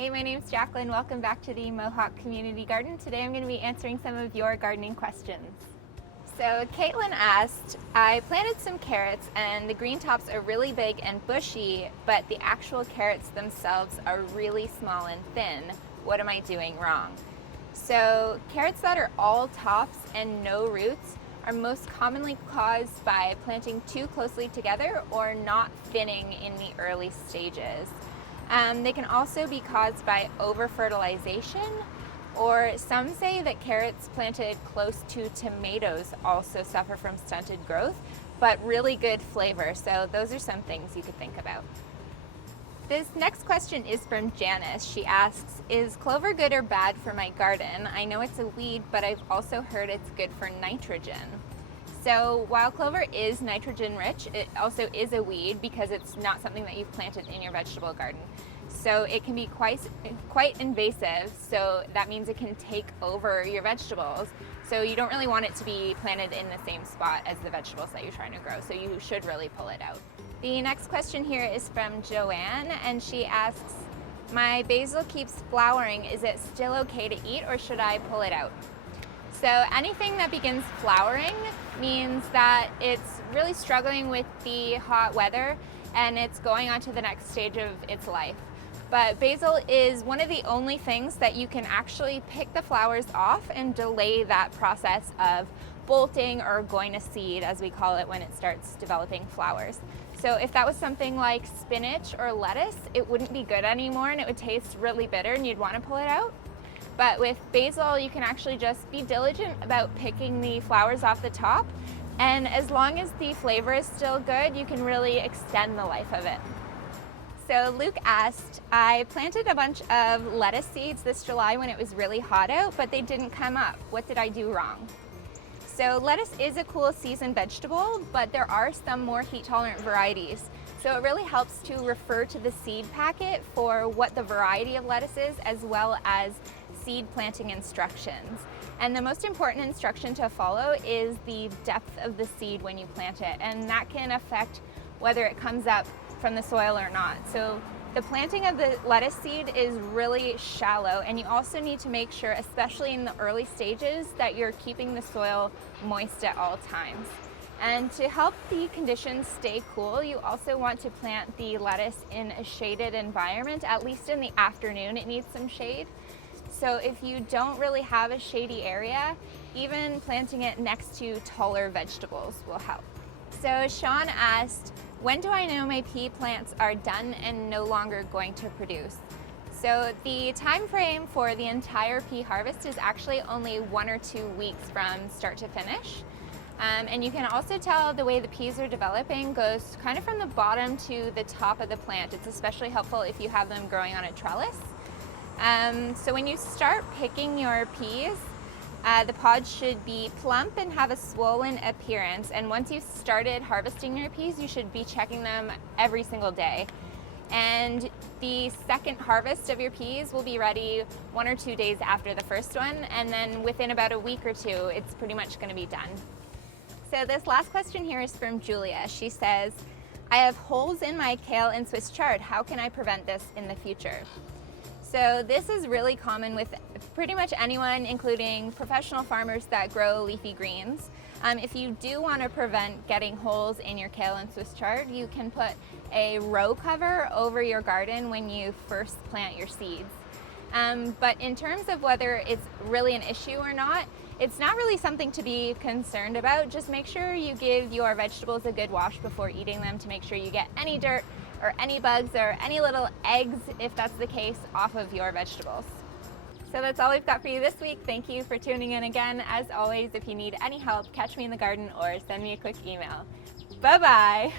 Hey, my name's Jacqueline. Welcome back to the Mohawk Community Garden. Today I'm going to be answering some of your gardening questions. So Caitlin asked, I planted some carrots and the green tops are really big and bushy, but the actual carrots themselves are really small and thin. What am I doing wrong? So carrots that are all tops and no roots are most commonly caused by planting too closely together or not thinning in the early stages. They can also be caused by over-fertilization, or some say that carrots planted close to tomatoes also suffer from stunted growth, but really good flavor. So those are some things you could think about. This next question is from Janice. She asks, is clover good or bad for my garden? I know it's a weed, but I've also heard it's good for nitrogen. So while clover is nitrogen rich, it also is a weed because it's not something that you've planted in your vegetable garden. So it can be quite invasive, so that means it can take over your vegetables. So you don't really want it to be planted in the same spot as the vegetables that you're trying to grow, so you should really pull it out. The next question here is from Joanne, and she asks, my basil keeps flowering, is it still okay to eat or should I pull it out? So anything that begins flowering means that it's really struggling with the hot weather and it's going on to the next stage of its life. But basil is one of the only things that you can actually pick the flowers off and delay that process of bolting or going to seed, as we call it, when it starts developing flowers. So if that was something like spinach or lettuce, it wouldn't be good anymore and it would taste really bitter and you'd want to pull it out. But with basil, you can actually just be diligent about picking the flowers off the top. And as long as the flavor is still good, you can really extend the life of it. So Luke asked, I planted a bunch of lettuce seeds this July when it was really hot out, but they didn't come up. What did I do wrong? So lettuce is a cool season vegetable, but there are some more heat tolerant varieties. So it really helps to refer to the seed packet for what the variety of lettuce is, as well as seed planting instructions. And the most important instruction to follow is the depth of the seed when you plant it, and that can affect whether it comes up from the soil or not. So the planting of the lettuce seed is really shallow, and you also need to make sure, especially in the early stages, that you're keeping the soil moist at all times. And to help the conditions stay cool, you also want to plant the lettuce in a shaded environment, at least in the afternoon. It needs some shade. So if you don't really have a shady area, even planting it next to taller vegetables will help. So Sean asked, when do I know my pea plants are done and no longer going to produce? So the time frame for the entire pea harvest is actually only 1 or 2 weeks from start to finish. And you can also tell the way the peas are developing goes kind of from the bottom to the top of the plant. It's especially helpful if you have them growing on a trellis. So when you start picking your peas, the pods should be plump and have a swollen appearance. And once you've started harvesting your peas, you should be checking them every single day. And the second harvest of your peas will be ready 1 or 2 days after the first one. And then within about a week or two, it's pretty much going to be done. So this last question here is from Julia. She says, I have holes in my kale and Swiss chard. How can I prevent this in the future? So this is really common with pretty much anyone, including professional farmers that grow leafy greens. If you do want to prevent getting holes in your kale and Swiss chard, you can put a row cover over your garden when you first plant your seeds. But in terms of whether it's really an issue or not, it's not really something to be concerned about. Just make sure you give your vegetables a good wash before eating them to make sure you get any dirt or any bugs or any little eggs, if that's the case, off of your vegetables. So that's all we've got for you this week. Thank you for tuning in again. As always, if you need any help, catch me in the garden or send me a quick email. Bye-bye.